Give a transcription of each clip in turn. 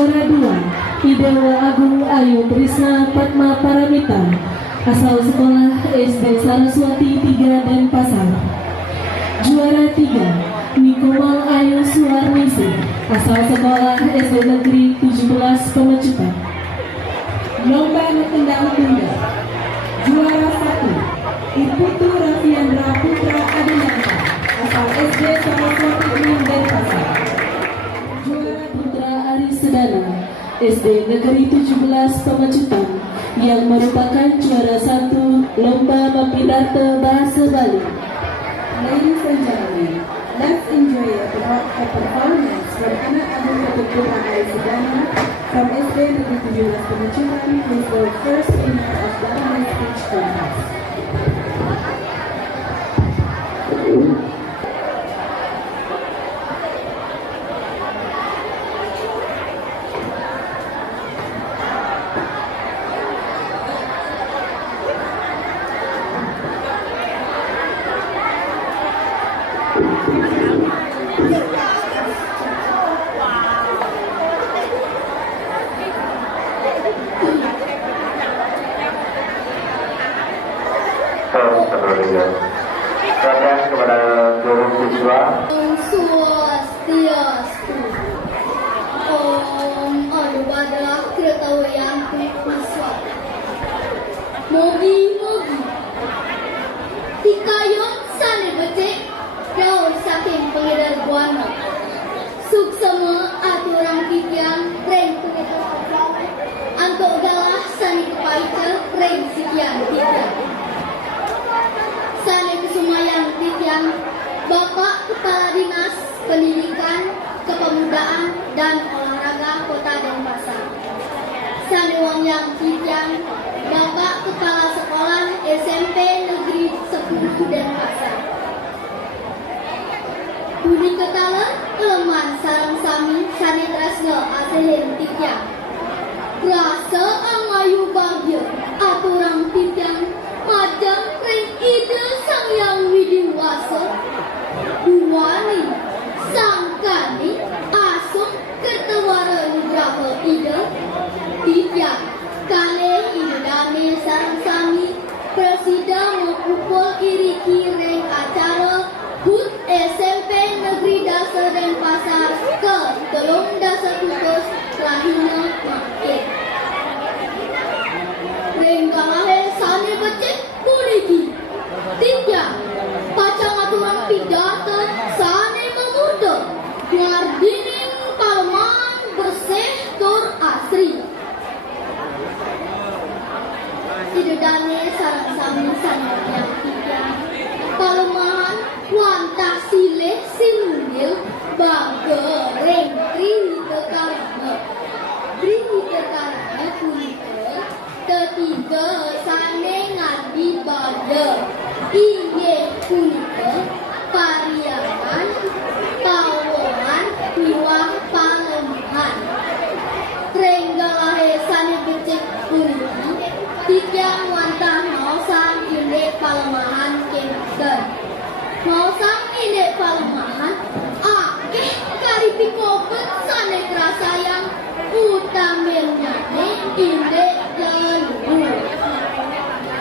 Juara 2, Idewa Agung Ayu Trisna Padma Paramita, asal sekolah SD Saraswati 3 Denpasar. Juara 3, Nikomal Ayu Suarnisi, asal sekolah SD Negeri 17 Pemecutan. Lomba Tendang Tunggal. Juara 1, Iputu Raffiandra Putra Adinata, asal SD Saraswati 6 Denpasar. Juara Putra Aris Sedana, SD Negeri 17 Pemecutan, yang merupakan juara 1 Lomba Mapidata Bahasa Bali. Ladies and gentlemen, let's enjoy a performance from anak Agung Putra Aris Sedana from SD Negeri 17 Pemecutan, who is the first winner of Government Speech Contest. Perhatian kepada seluruh siswa. Om Swastiastu. Om Anubhadra Kritawayantu Pusat. Mogi-mogi. Tikayot sane becek daun saking pengedar buana. Suksema aturan kikian reng pengedar kapal. Antok galah sani kepaica reng sikian kikian. Sane Kesumayang Titian, Bapak Kepala Dinas Pendidikan, Kepemudaan, dan Olahraga Kota Denpasar. Sane Wangyang Titian, Bapak Kepala Sekolah SMP Negeri 10 Denpasar. Budi Ketala, Eleman Sarang Sami, Sane Tresno Asehen Titian. Rasa Angayu Bagya, Aturang Titian, Majang Ring Ide Sang Yang Widiwasa, Duwani Sangkani Asung Kertawara Nugraha Ide, Titian Kale Ide Dane Sarang Sami, Presida Mengupul Iriki Reng Acara HUT SMP Negeri Dasar Denpasar ke Telung Dasar Tugas Lahina Makin. Reng Kalahe Sane Becek Puniki Titian Pacang Aturan Pidata Sane Memuda Ngardining Palman Bersih Tur Asri Idedane Sarang Sami Sane Yang Titian Palemahan Wantah Sileh Sinunggil Bagereng Trihita Karana Trihita Karana Punike Ketiga Sane Ngadi Bada Inggih punika Pariaman Pawangan Miwah Palemahan Trenggalahe Sane Becek puniki Titian Wantah Mausang Indek Palemahan Kenten Mausang Indek Palemahan Akeh Karipikobet Sane Krasayang Utamilnyane Indek Jaluh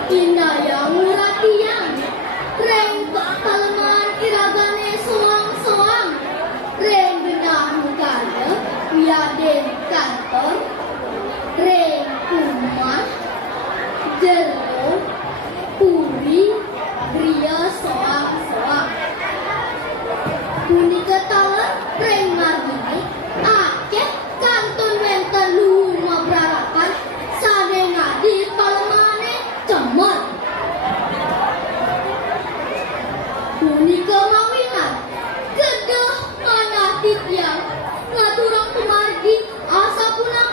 Inayang Muratiang Reng Palemahan Iragane Soang-soang Reng Genah Mukada Wiaden Kantor Reng Kumah Jelo Puri Bria Soang-soang Punika Tala Reng Margini Akeh Kantun Wenten Luma Brarakan Sane Ngadi Palemane Cemot Punika Mawinan Kedah Manah Titian Ngaturang Pemargi Asa Punang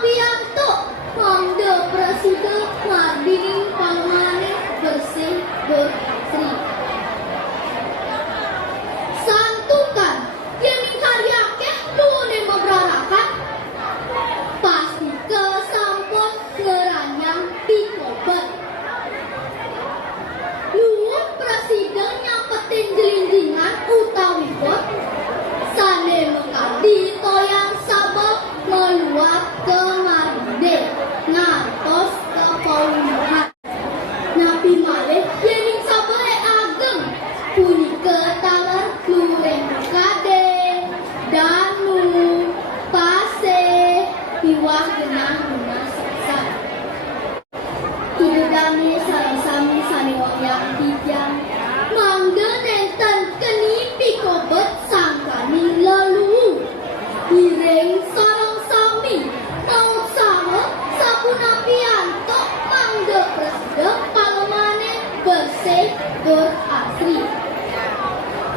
buah genah selesai. Idudane sareng sami saniwang yang tijang mangga nenten keni pikobet sangkani lalu ireng sareng sami mau sama sapunapian tok mangga presiden palemane bersih tur asri.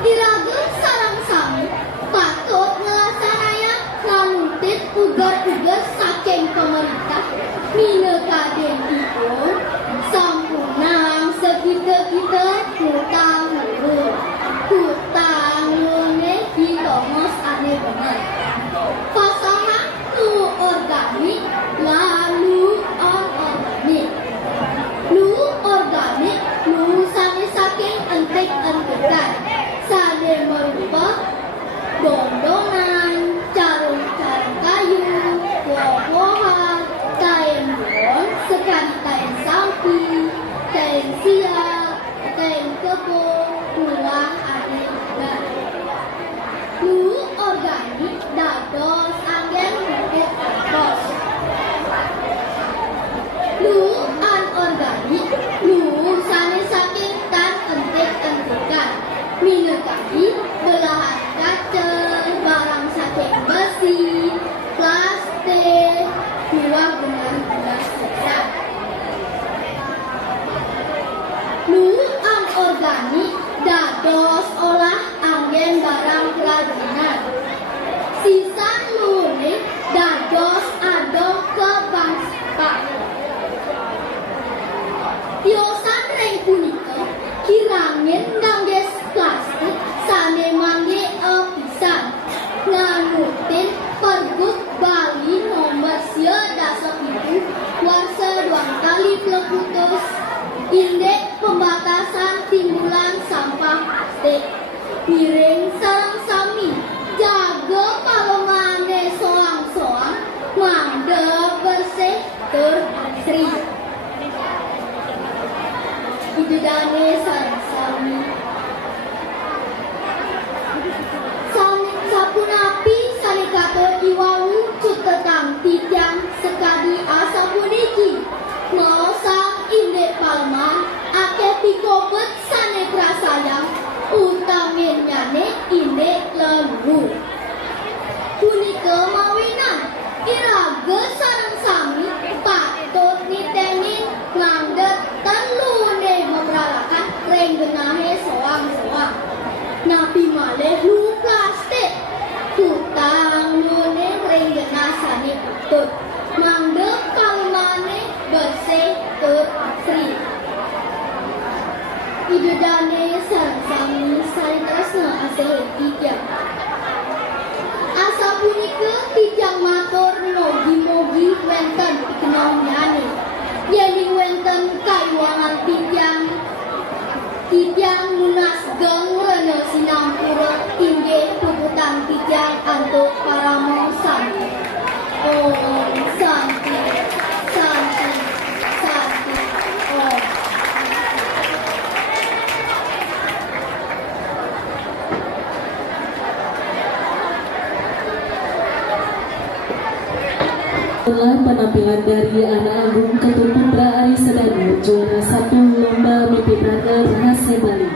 Irageun sareng sami patut ngelaksanayan nganuntit ugar-ugar saking pemerintah mineka dengipun sampunang sekita-kita hutang luhur. Hutang luhurne ditongos ane bener. Pasangan nu organik lalu anorganik. Nu organik nu sane saking entik-entikan sane merupa dondonan, carung-carung kayu, buah-buahan, kain buron, sekali kain sapi, kain siap, kain kebun, buah dan lu organik dados angin bukit atos. Lu anorganik, lu sane saking tan entik-entikan. Minekaki belahan kaca, barang saking besi, plastik, buah benar-benar susah. Lu anorganik dados olah angin barang kerajinan. Sisa lune dados adong ke bangsa. Tiosan reng punika kirangin ngangges plastik sane mangge pisan nganutin Pergub Bali nomor 11 warsa 2 kali Plekutus indeks pembatasan timbulan sampah plastik. Miring sareng sami jaga palemane soang-soang mangga bersih tur asri. Idudane sareng sami sapunapi sanikato iwawu cutetang tijang sekadi asa puniki maosang indek palma ake pikobet sane prasayang utamin nyane indek leluhur. Punika mawinan irage sareng sami patut nitengin ngangget telune memralakan reng genahe soang-soang. Napi malih lu plastik hutang lune reng genah sane patut mangga palmane bersih tur asri. Idudane sareng sami saling tresna asih tijang. Asa punika tijang matur mogi-mogi wenten pikenaon nyane. Yen wenten kayuangan tijang lunas geng rene sinampura inggih puputan tijang antuk paramo santi. Om santi, santi, santi, om. Setelah penampilan dari anak agung Ketua Putra Ari Sedano, juara 1 lomba mimpi praga Rahasia Bali.